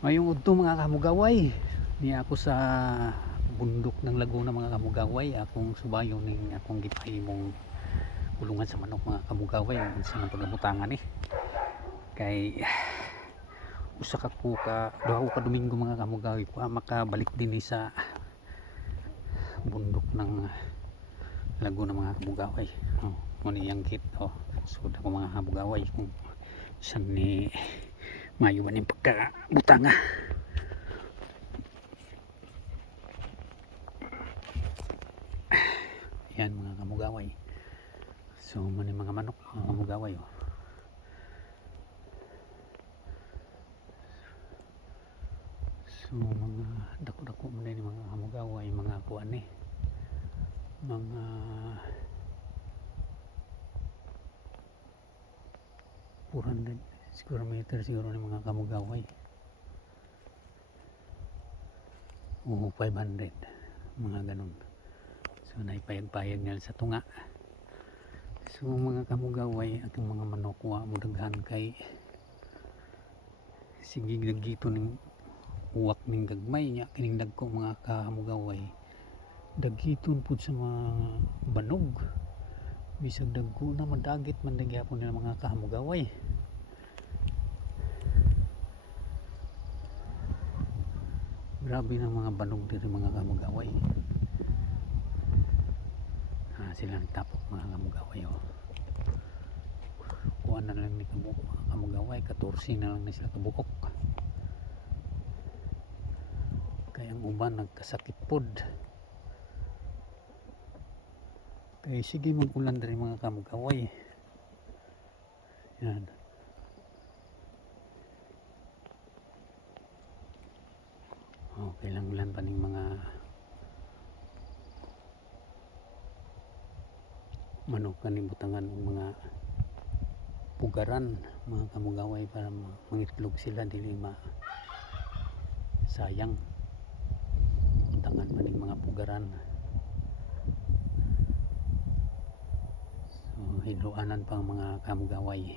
Mayong udto mga kamugaway, niya ako sa bundok ng Laguna mga kamugaway. Akong subayon ning akong gipahimong kulungan sa manok mga kamugaway. Unsa nang pagabutangan kay usa ka ko ka duha ka Domingo mga kamugaway pa makabalik din sa bundok ng Laguna mga kamugaway. Muna yang kit so dako mga kamugaway kung saan ni mayo man yung pagkabutanga. Yan mga kamugaway, so muna mga manok mga kamugaway so mga dako-dako muna ni mga kamugaway, mga kuan mga 400 square meter siguro ni mga kamugaway o 500 mga ganun. So naipayag-payag nila sa tunga. So mga kamugaway, atong mga manok wa mo daghan kay sige gito ning uwak ning gagmay nya kining dagko mga kamugaway dagiton pud sa mga banog, bisag dagko na madagit man gyapon nila mga kamugaway. Grabe na mga banog diri mga kamugaway. Sila nagtapok mga kamugaway kuha na lang ni kabuk mga kamugaway, 14 na lang na sila kabukok kaya ang uban nagkasakit pod. Kaya sige mag-ulan diri mga kamugaway. Yan, kailang ulan pa ning mga manok kaning butangan ng mga pugaran mga kamugaway para mangitlog sila dili sayang butangan pa ning mga pugaran. So hiluanan pa ang mga kamugaway.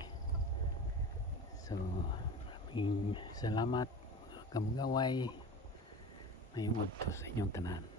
So maraming salamat mga kamugaway, mayong udto sa inyong tanan.